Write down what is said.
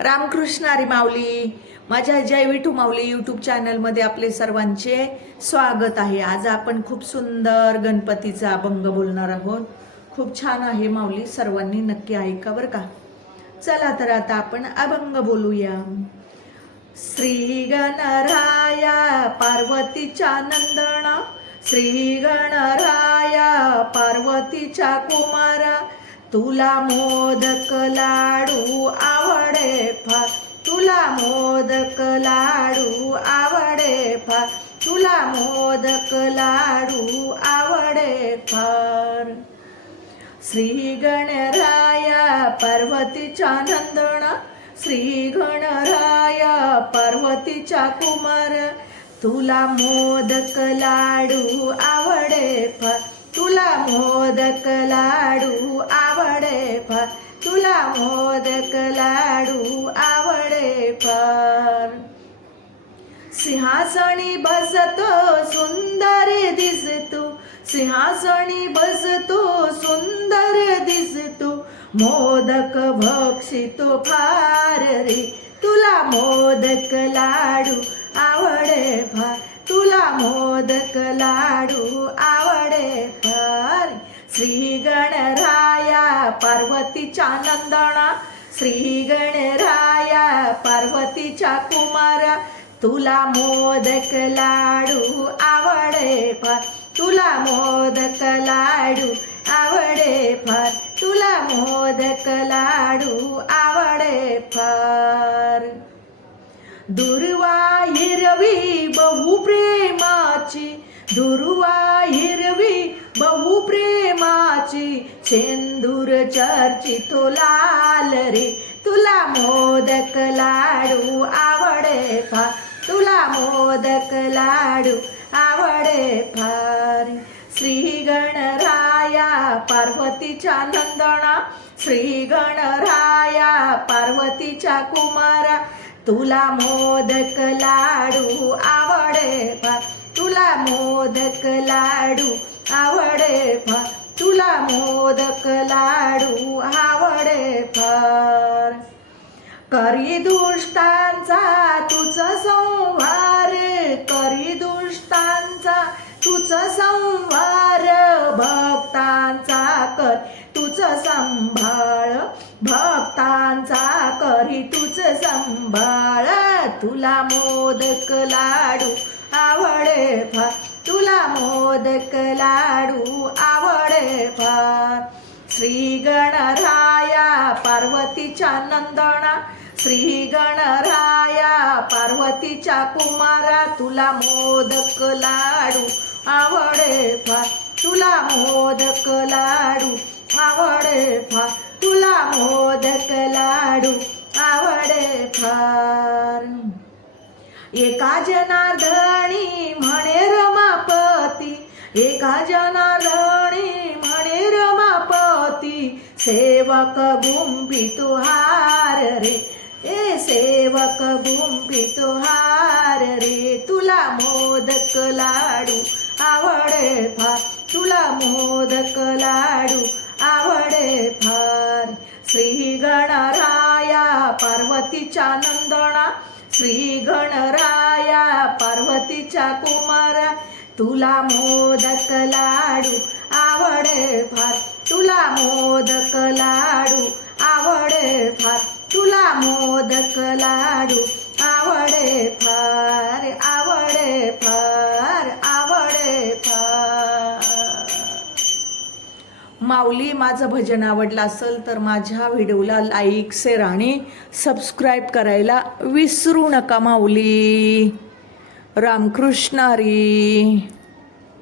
रामकृष्णारी माऊली माझ्या जय विठू माऊली यूट्यूब चॅनलमध्ये आपले सर्वांचे स्वागत आहे. आज आपण खूप सुंदर गणपतीचा अभंग बोलणार आहोत. खूप छान आहे माऊली सर्वांनी नक्की ऐका बरं का. चला तर आता आपण अभंग बोलूया. श्री गणराया पार्वतीच्या नंदना श्री गणराया पार्वतीच्या कुमारा तुला मोदक लाडू आवडे फार तुला मोदक लाडू आवडे फार तुला मोदक लाडू आवडे फार श्री गणराया पार्वतीच्या नंदना. श्री गणराया पार्वतीच्या कुमार. तुला मोदक लाडू आवडे फार तुला मोदक लाडू आवडे फार. तुला मोदक लाडू आवडे फार. सिंहासणी बसतो सुंदर दिसतो. सिंहासनी बसतो सुंदर दिसतो. मोदक भक्षितो फार रे. तुला मोदक लाडू आवडे फार. तुला मोदक लाडू आवडे फार श्री गणराया पार्वतीच्या नंदना. श्री गणराया पार्वतीच्या कुमारा. तुला मोदक लाडू आवडे फार तुला मोदक लाडू आवडे फार तुला मोदक लाडू आवडे फार दुर्वा हिरवी बहु प्रेमाची दुर्वा हिरवी बहु प्रेमाची सेंदूर चर्चितो लाल रे. तुला मोदक लाडू आवडे फार तुला मोदक लाडू आवडे फार श्री गणराया पार्वतीच्या नंदना श्री गणराया पार्वतीच्या कुमारा तुला मोदक लाडू आवडे फार तुला मोदक लाडू आवडे फार तुला मोदक लाडू आवडे फार करी दुष्टांचा तुझ संहार. करी दुष्टांचा तुझ संहार. भक्तांचा कर तुझ संभाळ. भक्तांचा करी तूच संभाळ तुला मोदक लाडू आवडे फार तुला मोदक लाडू आवडे फार श्री गणराया पार्वतीच्या नंदना श्री गणराया पार्वतीच्या कुमारा तुला मोदक लाडू आवडे फार तुला मोदक लाडू आवडे फार तुला मोदक लाडू आवडे फार. एका जनार्दनी म्हणे रमापती एका जनार्दनी म्हणे रमापती सेवक बुंबी तुहार रे ए सेवक बुंबी तुहार रे तुला मोदक लाडू आवडे फार. तुला मोदक लाडू श्री गणराया पार्वतीच्या नंदना श्री गणराया पार्वतीच्या कुमारा तुला मोदक लाडू आवडे फार तुला मोदक लाडू आवडे फार तुला मोदक लाडू आवडे फार माऊली माझं भजन आवडलं असेल तर माझ्या व्हिडिओला लाईक शेअर आणि सबस्क्राईब करायला विसरू नका माऊली. रामकृष्ण हरी.